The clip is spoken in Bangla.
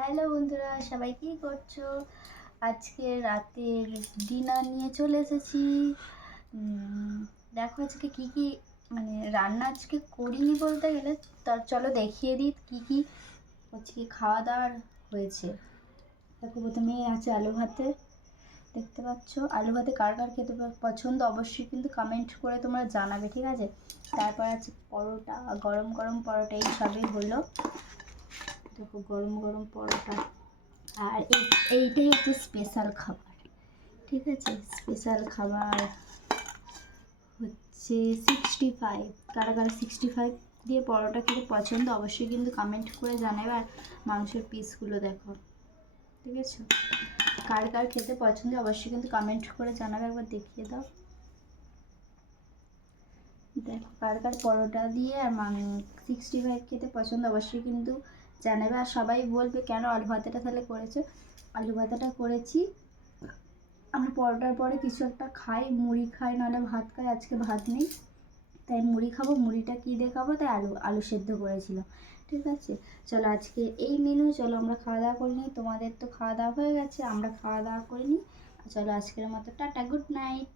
হ্যালো বন্ধুরা, সবাই কী করছো? আজকে রাতের ডিনার নিয়ে চলে এসেছি। দেখো আজকে কি কি মানে রান্না আজকে করিনি বলতে গেলে, তার চলো দেখিয়ে দিই কি কি আজকে খাওয়া দাওয়ার হয়েছে। দেখো প্রথমে আছে আলু ভাতে, দেখতে পাচ্ছ। আলু ভাতে কার কার খেতে পছন্দ অবশ্যই কিন্তু কমেন্ট করে তোমরা জানাবে, ঠিক আছে? তারপর আছে পরোটা, গরম গরম পরোটা, এই সবই হলো। দেখো গরম গরম পরোটা। আর এইটাই হচ্ছে স্পেশাল খাবার, ঠিক আছে? স্পেশাল খাবার হচ্ছে 65। কারা কারা 65 দিয়ে পরোটা খেতে পছন্দ অবশ্যই কিন্তু কমেন্ট করে জানাবে। আর মাংসের পিসগুলো দেখো, ঠিক আছে? কার কার খেতে পছন্দ অবশ্যই কিন্তু কমেন্ট করে জানাবে। একবার দেখিয়ে দাও, দেখো কার কার পরোটা দিয়ে আর 65 খেতে পছন্দ অবশ্যই কিন্তু জানাবে। আর সবাই বলবে কেন আলু ভাতাটা তাহলে করেছো। আলু ভাতাটা করেছি, আমরা পরোটার পরে কিছু একটা খাই, মুড়ি খাই নাহলে ভাত খাই। আজকে ভাত নেই তাই মুড়ি খাবো। মুড়িটা কী দিয়ে খাবো, তাই আলু সেদ্ধ করেছিলাম, ঠিক আছে? চলো আজকে এই মেনু। চলো আমরা খাওয়া দাওয়া করে নিই। তোমাদের তো খাওয়া দাওয়া হয়ে গেছে, আমরা খাওয়া দাওয়া করে নিই। চলো আজকের মতো টাটা, গুড নাইট।